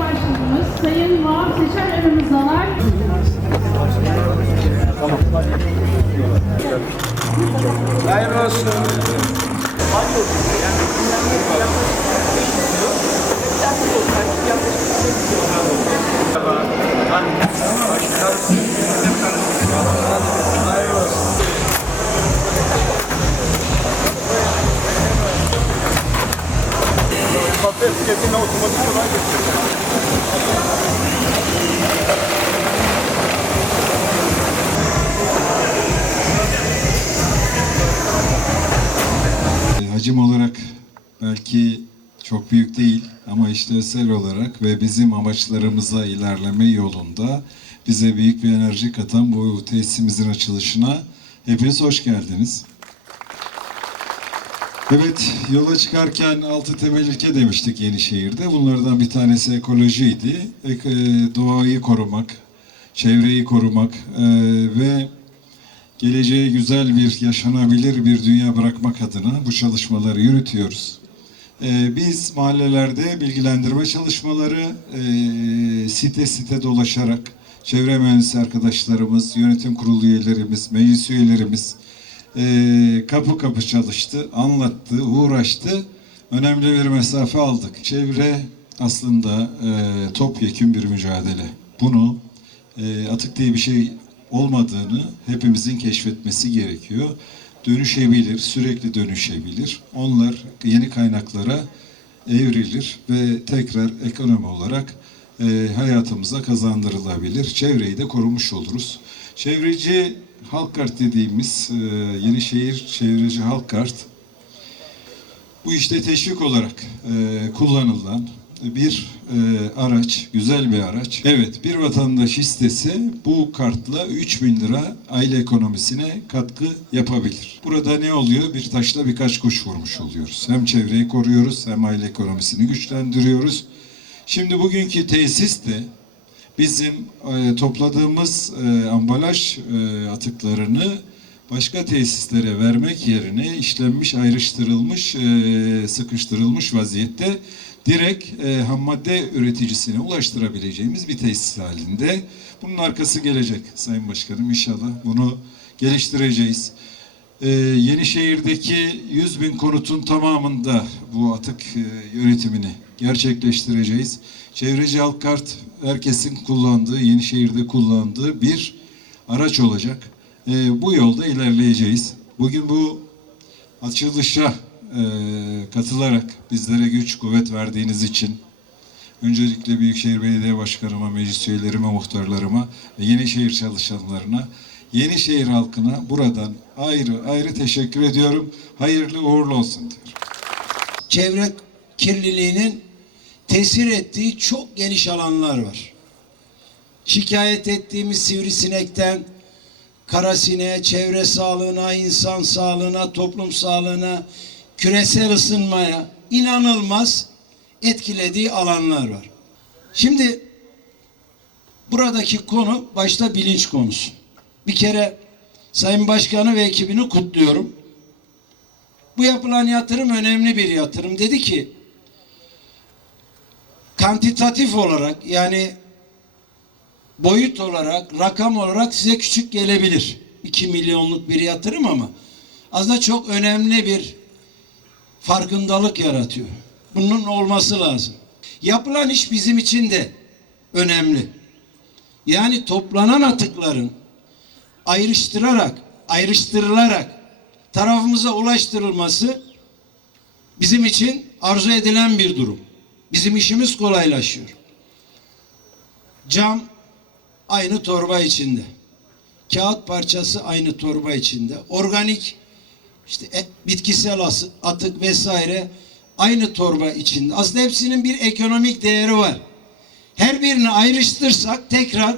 Başkanımız Sayın Vahap Seçer aramızdalar. Hayırlı olsun. Kafe etiketini otomatik olarak. E, Hacim olarak belki çok büyük değil ama işlevsel olarak ve bizim amaçlarımıza ilerleme yolunda bize büyük bir enerji katan bu tesisimizin açılışına hepiniz hoş geldiniz. Evet, yola çıkarken altı temel ilke demiştik Yenişehir'de. Bunlardan bir tanesi ekolojiydi. Ek- e, doğayı korumak, çevreyi korumak e, ve geleceğe güzel bir, yaşanabilir bir dünya bırakmak adına bu çalışmaları yürütüyoruz. Ee, biz mahallelerde bilgilendirme çalışmaları e, site site dolaşarak çevre mühendisi arkadaşlarımız, yönetim kurulu üyelerimiz, meclis üyelerimiz e, kapı kapı çalıştı, anlattı, uğraştı. Önemli bir mesafe aldık. Çevre aslında e, topyekün bir mücadele. Bunu e, atık diye bir şey olmadığını hepimizin keşfetmesi gerekiyor. Dönüşebilir, sürekli dönüşebilir. Onlar yeni kaynaklara evrilir ve tekrar ekonomi olarak e, hayatımıza kazandırılabilir. Çevreyi de korumuş oluruz. Çevreci halk kart dediğimiz e, Yenişehir Çevreci Halk Kart bu işte teşvik olarak e, kullanılan bir e, araç, güzel bir araç. Evet, bir vatandaş istese bu kartla 3000 lira aile ekonomisine katkı yapabilir. Burada ne oluyor? Bir taşla birkaç kuş vurmuş oluyoruz. Hem çevreyi koruyoruz hem aile ekonomisini güçlendiriyoruz. Şimdi bugünkü tesis de bizim e, topladığımız e, ambalaj e, atıklarını başka tesislere vermek yerine işlenmiş, ayrıştırılmış, sıkıştırılmış vaziyette direkt e, ham madde üreticisine ulaştırabileceğimiz bir tesis halinde. Bunun arkası gelecek Sayın Başkanım inşallah. Bunu geliştireceğiz. Ee, Yenişehir'deki 100 bin konutun tamamında bu atık e, yönetimini gerçekleştireceğiz. Çevreci halk kart herkesin kullandığı, Yenişehir'de kullandığı bir araç olacak. Ee, bu yolda ilerleyeceğiz. Bugün bu açılışa e, katılarak bizlere güç kuvvet verdiğiniz için öncelikle Büyükşehir Belediye Başkanıma, meclis üyelerime, muhtarlarıma ve Yenişehir çalışanlarına, Yenişehir halkına buradan ayrı ayrı teşekkür ediyorum. Hayırlı uğurlu olsun diyorum. çevre kirliliğinin tesir ettiği çok geniş alanlar var. Şikayet ettiğimiz sivrisinekten karasineğe, çevre sağlığına, insan sağlığına, toplum sağlığına, küresel ısınmaya inanılmaz etkilediği alanlar var. Şimdi buradaki konu başta bilinç konusu. Bir kere Sayın Başkanı ve ekibini kutluyorum. Bu yapılan yatırım önemli bir yatırım. Dedi ki kantitatif olarak yani boyut olarak, rakam olarak size küçük gelebilir. 2 milyonluk bir yatırım ama aslında çok önemli bir farkındalık yaratıyor. Bunun olması lazım. Yapılan iş bizim için de önemli. Yani toplanan atıkların ayrıştırarak, ayrıştırılarak tarafımıza ulaştırılması bizim için arzu edilen bir durum. Bizim işimiz kolaylaşıyor. Cam aynı torba içinde. Kağıt parçası aynı torba içinde. Organik işte et, bitkisel atık vesaire aynı torba içinde. Aslında hepsinin bir ekonomik değeri var. Her birini ayrıştırsak tekrar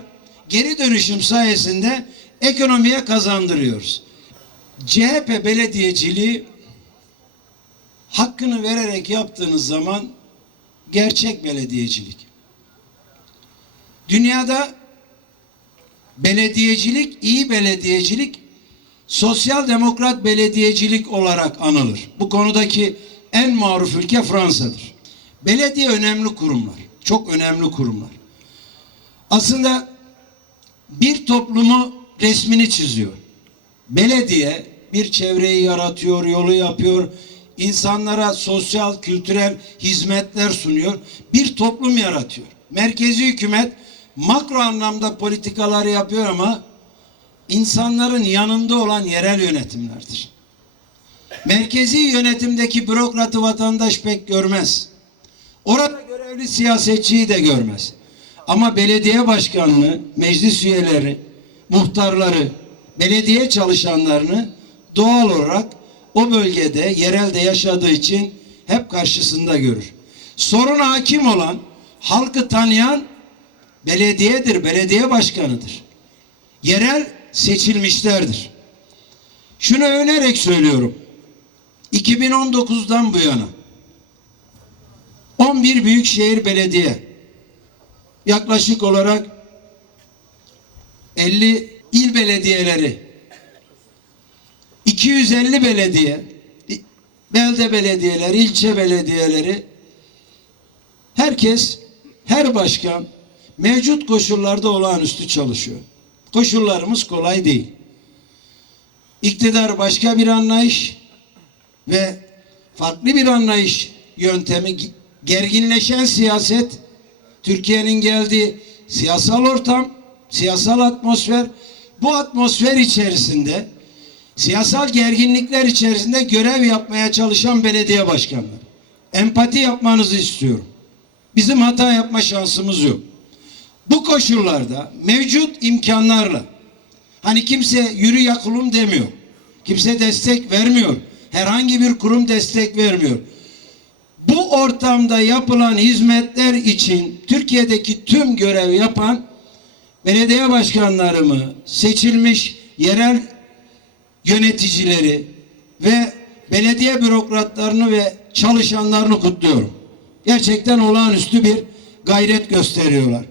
geri dönüşüm sayesinde ekonomiye kazandırıyoruz. CHP belediyeciliği hakkını vererek yaptığınız zaman gerçek belediyecilik. Dünyada belediyecilik, iyi belediyecilik sosyal demokrat belediyecilik olarak anılır. Bu konudaki en maruf ülke Fransa'dır. Belediye önemli kurumlar. Çok önemli kurumlar. Aslında bir toplumu resmini çiziyor. Belediye bir çevreyi yaratıyor, yolu yapıyor, insanlara sosyal, kültürel hizmetler sunuyor. Bir toplum yaratıyor. Merkezi hükümet makro anlamda politikalar yapıyor ama insanların yanında olan yerel yönetimlerdir. Merkezi yönetimdeki bürokratı vatandaş pek görmez. Orada görevli siyasetçiyi de görmez. Ama belediye başkanlığı, meclis üyeleri, muhtarları, belediye çalışanlarını doğal olarak o bölgede, yerelde yaşadığı için hep karşısında görür. Soruna hakim olan, halkı tanıyan belediyedir, belediye başkanıdır. Yerel seçilmişlerdir. Şunu önererek söylüyorum. 2019'dan bu yana 11 büyükşehir belediye yaklaşık olarak 50 il belediyeleri 250 belediye belde belediyeleri, ilçe belediyeleri herkes her başkan mevcut koşullarda olağanüstü çalışıyor. Koşullarımız kolay değil. İktidar başka bir anlayış ve farklı bir anlayış yöntemi gerginleşen siyaset Türkiye'nin geldiği siyasal ortam, siyasal atmosfer bu atmosfer içerisinde siyasal gerginlikler içerisinde görev yapmaya çalışan belediye başkanları. Empati yapmanızı istiyorum. Bizim hata yapma şansımız yok. Bu koşullarda mevcut imkanlarla hani kimse yürü yakulum demiyor. Kimse destek vermiyor. Herhangi bir kurum destek vermiyor. Bu ortamda yapılan hizmetler için Türkiye'deki tüm görev yapan belediye başkanlarımı, seçilmiş yerel yöneticileri ve belediye bürokratlarını ve çalışanlarını kutluyorum. Gerçekten olağanüstü bir gayret gösteriyorlar.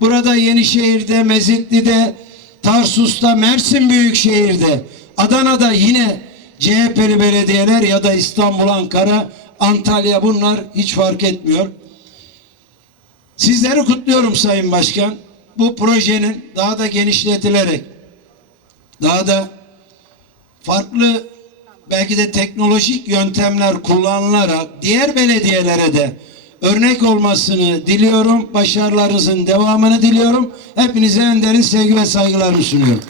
Burada Yenişehir'de, Mezitli'de, Tarsus'ta, Mersin Büyükşehir'de, Adana'da yine CHP'li belediyeler ya da İstanbul, Ankara, Antalya bunlar hiç fark etmiyor. Sizleri kutluyorum Sayın Başkan. Bu projenin daha da genişletilerek, daha da farklı belki de teknolojik yöntemler kullanılarak diğer belediyelere de örnek olmasını diliyorum. Başarılarınızın devamını diliyorum. Hepinize en derin sevgi ve saygılarımı sunuyorum.